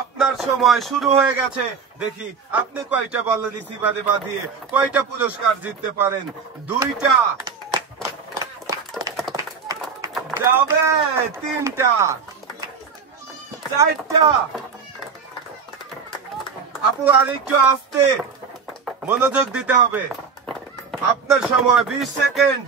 আপনার সময় শুরু হয়ে গেছে। দেখি আপনি কয়টা বল রিসিভারে বাঁধিয়ে কয়টা পুরস্কার জিততে পারেন। 2টা যাবে, 3টা, 4টা। আপু আর একটু আস্তে মনোযোগ দিতে হবে। আপনার সময় 20 সেকেন্ড।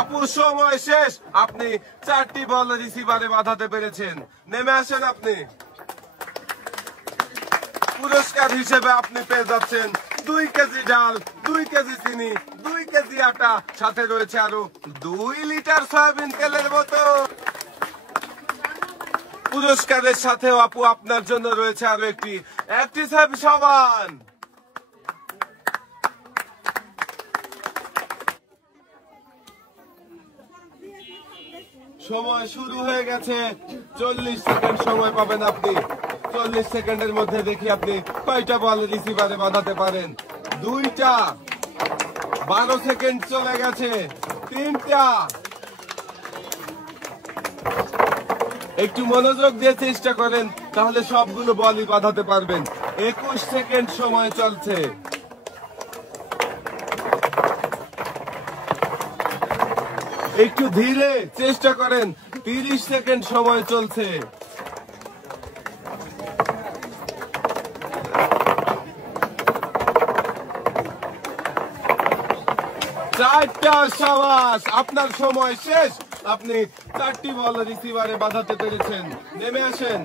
আপুর সময় শেষ। আপনি 4টি বল রিসিভারে বাঁধাতে পেরেছেন। নেমে আসেন। আপনি পুরস্কার হিসেবে আপনি পেয়ে যাচ্ছেন 2 কেজি ডাল, 2 কেজি চিনি, 2 কেজি আটা, সাথে রয়েছে আরো 2 লিটার সয়াবিন তেলের বোতল। পুরস্কারের সাথেও আপু আপনার জন্য রয়েছে আরো একটি অ্যাক্টিসেভ সাবান। সময় শুরু হয়ে গেছে। 40 সেকেন্ড সময় পাবেন আপনি। 40 সেকেন্ডের মধ্যে দেখি আপনি কয়টা বল রিসিভারে বাঁধাতে পারেন। 2টা, 12 সেকেন্ড চলে গেছে। 3টা। একটু মনোযোগ দিয়ে চেষ্টা করেন, তাহলে সবগুলো বলই বাঁধাতে পারবেন। 21 সেকেন্ড সময় চলছে। একটু ধীরে চেষ্টা করেন। 30 সেকেন্ড সময় চলছে। 4টা। সাবাস, আপনার সময় শেষ। আপনি 4টি বল রিসিভারে বাঁধাতে পেরেছেন। নেমে আসেন।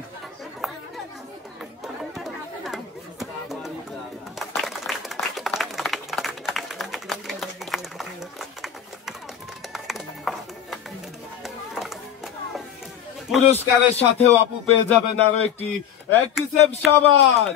পুরস্কারের সাথেও আপু পেয়ে যাবেন আরো একটি অ্যাক্টিসেভ সাবান।